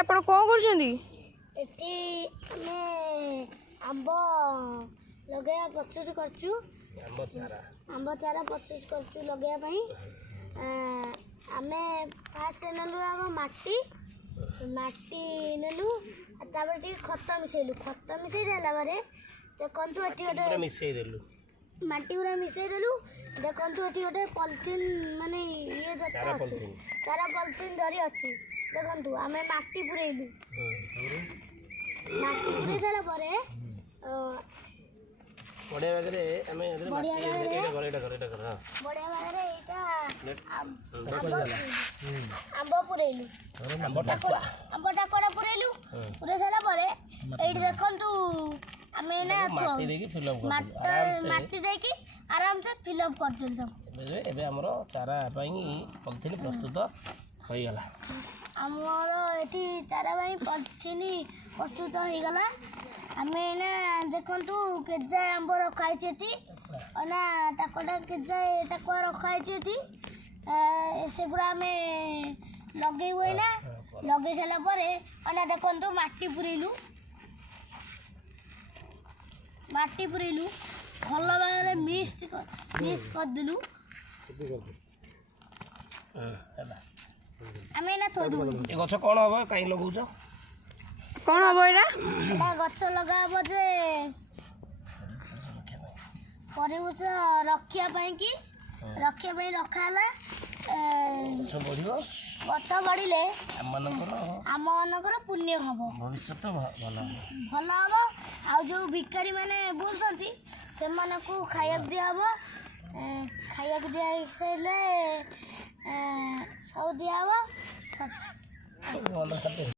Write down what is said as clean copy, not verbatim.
ଆପଣ କଣ କରୁଛନ୍ତି? ଏଠି ଆମେ ଆମ୍ବ ଲଗେଇବା ପ୍ରସ୍ତୁତ କରୁଛୁ। ଆମ୍ବ ଚାରା ପ୍ରସ୍ତୁତ କରୁଛୁ ଲଗେଇବା ପାଇଁ। ଆମେ ଫାଷ୍ଟ ନେଲୁ ଆମ ମାଟି ନେଲୁ, ତାପରେ ଟିକେ ଖତ ମିଶେଇଲୁ। ଖତ ମିଶେଇ ଦେଲା ପରେ ଦେଖନ୍ତୁ ଏଠି ଗୋଟେ ମାଟି ଗୁଡ଼ା ମିଶେଇ ଦେଲୁ। ଦେଖନ୍ତୁ ଏଠି ଗୋଟେ ପଲିଥିନ୍ ମାନେ ଇଏ ଜରିଟା ଅଛି, ଚାରା ପଲିଥିନ୍ ଜରି ଅଛି। ଦେଖନ୍ତୁ ଆମେ ମାଟି ପୁରେଇଲୁ। ମାଟି ପୁରେଇ ଦେଲା ପରେ ବଢ଼ିଆ ଭାଗରେ ଏଇଟା ଆମ୍ବ ପୁରେଇଲୁ। ଆମ୍ବ ଟାକୁଆଟା ପୁରେଇଲୁ। ପୁରେଇ ସାରିଲା ପରେ ଏଇଠି ଦେଖନ୍ତୁ ଆମେ ଏଇନା ମାଟି ଦେଇକି ଆରାମସେ ଫିଲ୍ଅପ୍ କରିଦେଲୁ। ଏବେ ଆମର ଚାରା ପାଇଁ ପଲିଥିନ୍ ପ୍ରସ୍ତୁତ ହୋଇଗଲା। ଆମର ଏଠି ଚାରା ପାଇଁ ପଲିଥିନ୍ ପ୍ରସ୍ତୁତ ହୋଇଗଲା। ଆମେ ଏଇନା ଦେଖନ୍ତୁ କେଜାଏ ଆମ୍ବ ରଖାହେଇଛି ଏଠି, ନା ଟାକୁଆଟା କେଜାଏ ଟାକୁଆ ରଖାହେଇଛି ଏଠି। ସେଗୁଡ଼ା ଆମେ ଲଗେଇବୁ ଏଇନା। ଲଗେଇ ସାରିଲା ପରେ ନା ଦେଖନ୍ତୁ ମାଟି ପୁରେଇଲୁ ଭଲ ଭାବରେ ମିକ୍ସ କରିଦେଲୁ। ଆମେ ଏଇନା ଥୋଇଦେବୁ। ଏ ଗଛ କ'ଣ ହବ, କାହିଁ ଲଗାଉଛ? କ'ଣ ହବ ଏଇଟା? ଗଛ ଲଗା ହବ ଯେ ପରିବେଶ ରକ୍ଷା ପାଇଁ ରଖା ହେଲା। ଗଛ ବଢ଼ିଲେ ଆମମାନଙ୍କର ପୁଣ୍ୟ ହବ, ଭବିଷ୍ୟତ ଭଲ ହବ। ଆଉ ଯେଉଁ ଭିକାରୀ ମାନେ ବୁଲୁଛନ୍ତି ସେମାନଙ୍କୁ ଖାଇବାକୁ ଦିଆହବ। ଖାଇବାକୁ ଦିଆ ହେଇସାରିଲେ ସବୁ ଦିଆହବ।